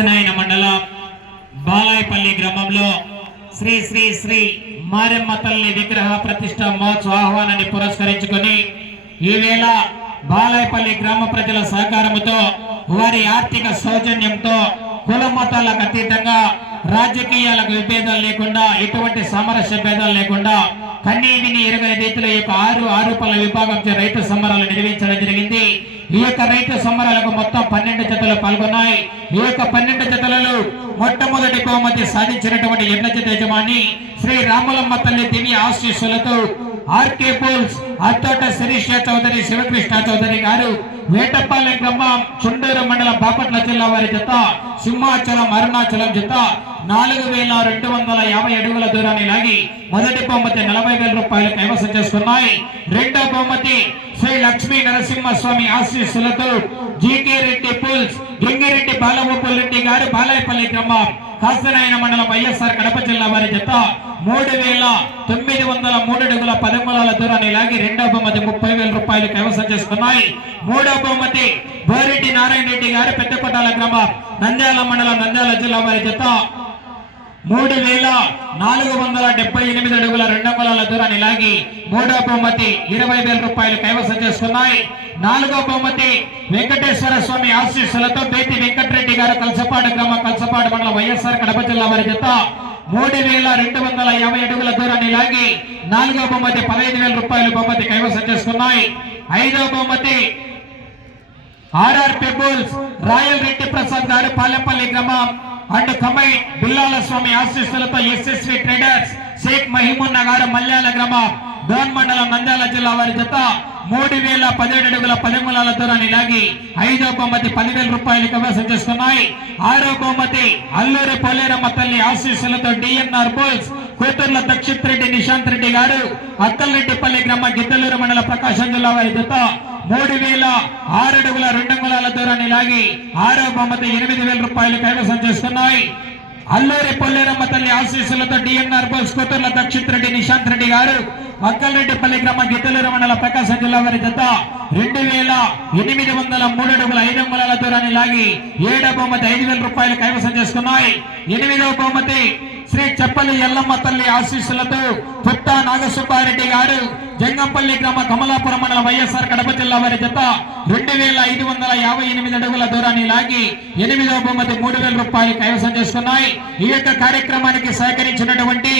నాయన మండలం బాలాయపల్లి గ్రామంలో శ్రీ శ్రీ శ్రీ మారెమ్మ తల్లి విగ్రహ ప్రతిష్ట మహోత్సవ ఆహ్వానాన్ని పురస్కరించుకొని ఈవేళ బాలాయపల్లి గ్రామ ప్రజల సహకారముతో వారి ఆర్థిక సౌజన్యంతో కుల మతాలకు అతీతంగా రాజకీయాలకు విభేదాలు లేకుండా ఎటువంటి సామరస్య భేదాలు లేకుండా కన్నీ విని ఇరవై రీతిలో ఈ యొక్క ఆరు ఆరోపణల విభాగం రైతు సంబరాలు నిర్వహించడం జరిగింది. ఈ యొక్క రైతు సంబరాలకు మొత్తం పన్నెండు జతలు పాల్గొన్నాయి. ఈ యొక్క పన్నెండు జతలలో మొట్టమొదటి బహుమతి సాధించినటువంటి ఎడ్ల జత యజమాని శ్రీ రామలమ్మ తల్లి దివ్య ఆశీస్సులతో ఆర్కే పోల్స్ అత్తోట శిరీష చౌదరి శివకృష్ణ చౌదరి గారు వేటపాలెం గ్రామం చుండూరు మండలం బాపట్ల జిల్లా వారి జత సింహాచలం అరుణాచలం జత నాలుగు వేల రెండు వందల యాభై అడుగుల దూరాన్ని లాగి మొదటి బహుమతి నలభై వేల రూపాయలు కైవసం చేసుకున్నాయి. రెండో బహుమతి శ్రీ లక్ష్మీ నరసింహస్వామి ఆశీస్సులతో జీకే రెడ్డి పుల్స్ గింగిరెడ్డి బాలగోపాల్ రెడ్డి గారు బాలాయపల్లి గ్రామం కాసనాయన మండలం వైఎస్ఆర్ కడప జిల్లా వారి జత మూడు వేల తొమ్మిది వందల మూడు అడుగుల పదమూలాల దూరాన్ని లాగి రెండో బహుమతి ముప్పై వేల రూపాయలు కైవసం చేసుకున్నాయి. మూడో బహుమతి బోరెడ్డి నారాయణ రెడ్డి గారు పెద్దకొట్టాల గ్రామం నంద్యాల మండలం నంద్యాల జిల్లా వారి జత మూడు వేల నాలుగు వందల డెబ్బై ఎనిమిది అడుగుల రెండు అంగుళాల దూరాన్ని లాగి మూడో బహుమతి ఇరవై వేల రూపాయలు కైవసం చేసుకున్నాయి. నాలుగో బహుమతి వెంకటేశ్వర స్వామి ఆశీస్సులతో బేతి వెంకటరెడ్డి గారు కలసపాడు గ్రామ కలసపాడు మండలం వైఎస్ఆర్ కడప జిల్లా వారి జత మూడు వేల రెండు వందల యాభై అడుగుల దూరాన్ని లాగి నాలుగో బహుమతి పదహైదు వేల రూపాయలు బహుమతి కైవసం చేసుకున్నాయి. ఐదో బహుమతి RR pebbles royal Reddy Prasad గారు పాలెపల్లి గ్రామం అండ్ కమై బిల్లాల స్వామి ఆశీస్సులతో ఎస్ఎస్వి ట్రేడర్స్ షేక్ మహిమున్న గారు మల్యాల గ్రామం డోన్ మండలం నంద్యాల జిల్లా వారి జత మూడు వేల పదిహేడు అడుగుల పదిమూలాల దూరాన్ని లాగి ఐదో బహుమతి పదివేల రూపాయలు కైవసం చేసుకున్నాయి ఆరో బహుమతి అల్లూరి పొల్లేరమ్మ తల్లి ఆశీస్సులతో డిఎన్ఆర్ బోల్స్ కూతుర్ల దక్షిత్ రెడ్డి నిశాంత్ రెడ్డి గారు అక్కలరెడ్డిపల్లి గ్రామ గిద్దలూరు మండల ప్రకాశం జిల్లా వారి జత మూడు వేల ఆరు అడుగుల రెండు అంగుళాల దూరాన్ని లాగి ఆరో బహుమతి ఎనిమిది వేల రూపాయలు కైవసం చేస్తున్నాయి. అల్లూరి పొల్లేరమ్మ తల్లి ఆశీస్సులతో డిఎన్ఆర్ బోస్ కూతుర్ల దక్షిత్ రెడ్డి నిశాంత్ రెడ్డి గారు అక్కలరెడ్డిపల్లి గ్రామ గిద్దలూరు మండల ప్రకాశం జిల్లా వారి జత రెండు వేల ఎనిమిది వందల మూడు అడుగుల ఐదు అంగుళాల దూరాన్ని లాగి ఏడో బహుమతి ఐదు వేల రూపాయలు కైవసం చేసుకున్నాయి ఎనిమిదవ బహుమతి శ్రీ చెప్పలి ఎల్లమ్మ తల్లి ఆశీస్సులతో పుట్ట సుబ్బారెడ్డి గారు జంగంపల్లి గ్రామ కమలాపురం మండల వైఎస్ఆర్ కడప జిల్లా వారి జత రెండు వేల ఐదు వందల యాభై ఎనిమిది అడుగుల దూరాన్ని లాగి ఎనిమిదవ బహుమతి మూడు వేల రూపాయలు కైవసం చేసుకున్నాయి. ఈ యొక్క కార్యక్రమానికి సహకరించినటువంటి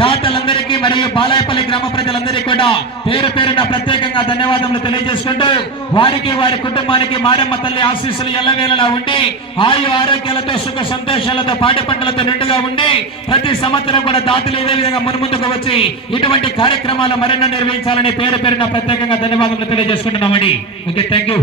దాతలందరికీ మరియు బాలాయపల్లి గ్రామ ప్రజలందరికీ కూడా పేరు పేరున ప్రత్యేకంగా ధన్యవాదములు తెలియజేసుకుంటూ వారికి వారి కుటుంబానికి మారమ్మ తల్లి ఆశీస్సులు ఎల్లవేళలా ఉండి ఆయు ఆరోగ్యాలతో సుఖ సంతోషాలతో పాటి పంటలతో నిండుగా ఉండి ప్రతి సంవత్సరం కూడా దాతలు ఇదే విధంగా మున్ముందుకు వచ్చి ఇటువంటి కార్యక్రమాలు మరెన్నో నిర్వహించాలని పేరు పేరున ప్రత్యేకంగా ధన్యవాదములు తెలియజేసుకుంటున్నామండి. Okay thank you